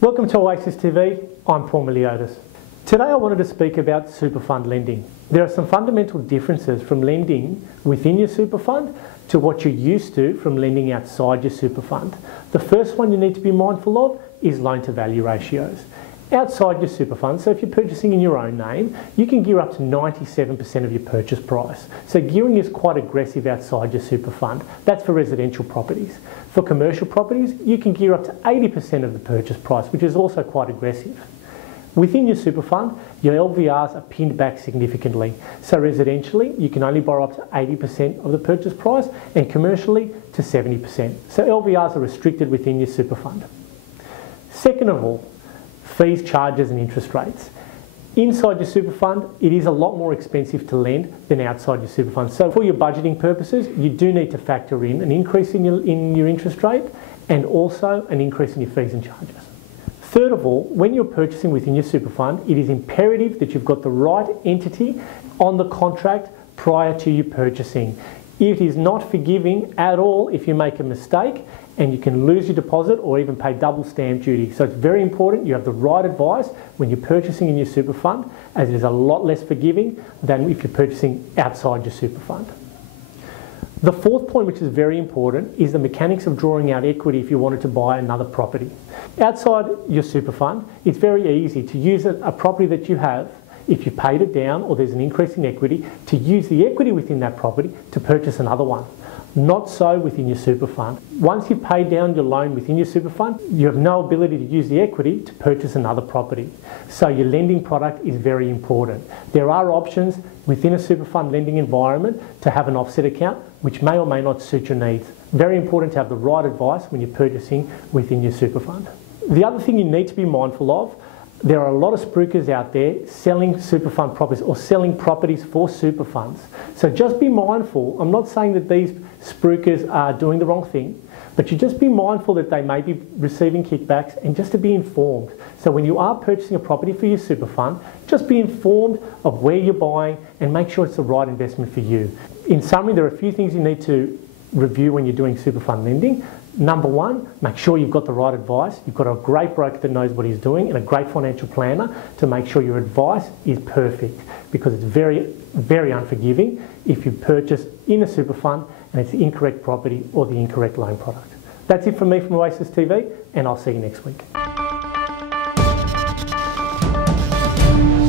Welcome to Oasis TV, I'm Paul Myliotis. Today I wanted to speak about super fund lending. There are some fundamental differences from lending within your super fund to what you're used to from lending outside your super fund. The first one you need to be mindful of is loan to value ratios. Outside your super fund, so if you're purchasing in your own name, you can gear up to 97% of your purchase price. So gearing is quite aggressive outside your super fund. That's for residential properties. For commercial properties, you can gear up to 80% of the purchase price, which is also quite aggressive. Within your super fund, your LVRs are pinned back significantly. So residentially, you can only borrow up to 80% of the purchase price and commercially to 70%. So LVRs are restricted within your super fund. Second of all, fees, charges and interest rates. Inside your super fund, it is a lot more expensive to lend than outside your super fund. So for your budgeting purposes, you do need to factor in an increase in your interest rate and also an increase in your fees and charges. Third of all, when you're purchasing within your super fund, it is imperative that you've got the right entity on the contract prior to you purchasing. It is not forgiving at all if you make a mistake, and you can lose your deposit or even pay double stamp duty. So it's very important you have the right advice when you're purchasing in your super fund, as it is a lot less forgiving than if you're purchasing outside your super fund. The fourth point, which is very important, is the mechanics of drawing out equity if you wanted to buy another property. Outside your super fund, it's very easy to use a property that you have, if you've paid it down or there's an increase in equity, to use the equity within that property to purchase another one. Not so within your super fund. Once you've paid down your loan within your super fund, you have no ability to use the equity to purchase another property. So your lending product is very important. There are options within a super fund lending environment to have an offset account, which may or may not suit your needs. Very important to have the right advice when you're purchasing within your super fund. The other thing you need to be mindful of, there are a lot of spruikers out there selling super fund properties or selling properties for super funds. So just be mindful. I'm not saying that these spruikers are doing the wrong thing, but you just be mindful that they may be receiving kickbacks and just to be informed. So when you are purchasing a property for your super fund, just be informed of where you're buying and make sure it's the right investment for you. In summary, there are a few things you need to review when you're doing super fund lending. Number one, make sure you've got the right advice. You've got a great broker that knows what he's doing and a great financial planner to make sure your advice is perfect, because it's very, very unforgiving if you purchase in a super fund and it's the incorrect property or the incorrect loan product. That's it from me from Oasis TV, and I'll see you next week.